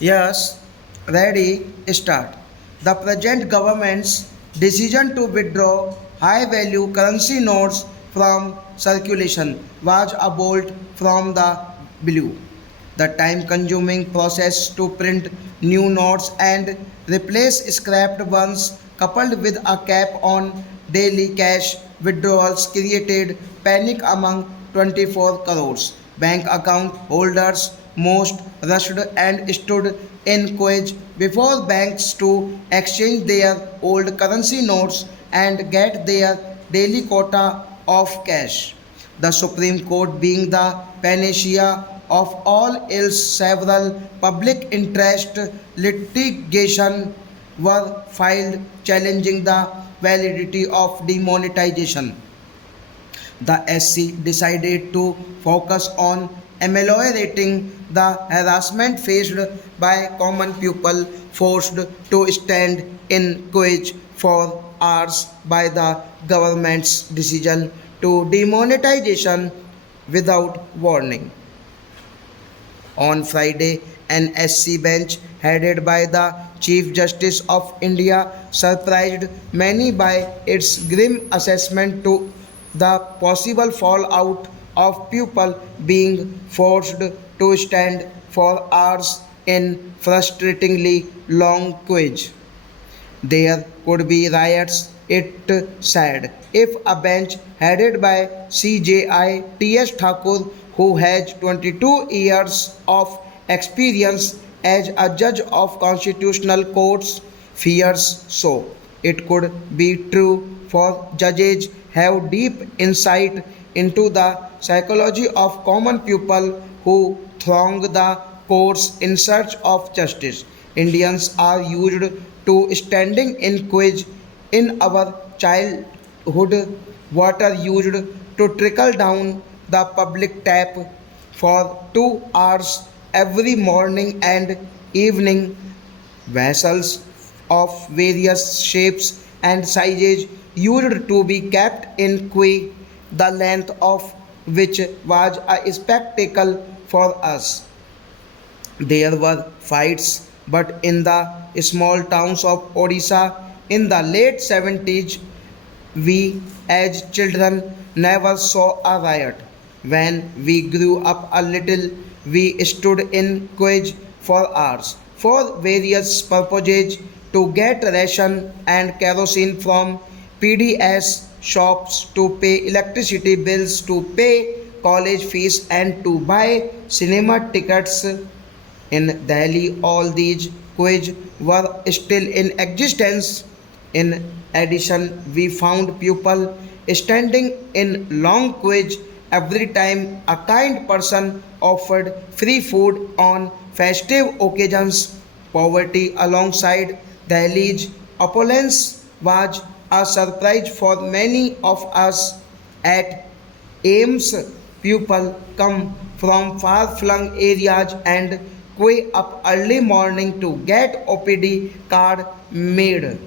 Yes, ready, start. The present government's decision to withdraw high value currency notes from circulation was a bolt from the blue. The time consuming process to print new notes and replace scrapped ones, coupled with a cap on daily cash withdrawals, created panic among 24 crores bank account holders. Most rushed and stood in queues before banks to exchange their old currency notes and get their daily quota of cash. The Supreme Court being the panacea of all ills, several public interest litigation were filed challenging the validity of demonetization. The SC decided to focus on ameliorating the harassment faced by common people forced to stand in queues for hours by the government's decision to demonetization without warning. On Friday, an SC bench headed by the Chief Justice of India surprised many by its grim assessment to the possible fallout of people being forced to stand for hours in frustratingly long queues. There could be riots, it said, if a bench headed by CJI T.S. Thakur, who has 22 years of experience as a judge of constitutional courts, fears so. It could be true, for judges have deep insight into the psychology of common people who throng the courts in search of justice. Indians are used to standing in queues in our childhood. Water used to trickle down the public tap for 2 hours every morning and evening. Vessels of various shapes and sizes used to be kept in quay, the length of which was a spectacle for us. There were fights, but in the small towns of Odisha in the late 70s, we as children never saw a riot. When we grew up a little, we stood in queues for hours for various purposes to get ration and kerosene from PDS shops, to pay electricity bills, to pay college fees, and to buy cinema tickets. In Delhi, all these queues were still in existence. In addition, we found people standing in long queues every time a kind person offered free food on festive occasions. Poverty alongside Delhi's opulence was a surprise for many of us. At AIMS, people come from far-flung areas and queue up early morning to get OPD card made.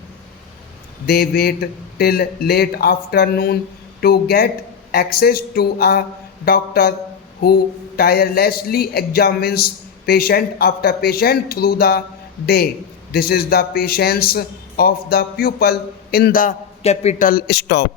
They wait till late afternoon to get access to a doctor who tirelessly examines patient after patient through the day. This is the patience of the pupil in the capital stop.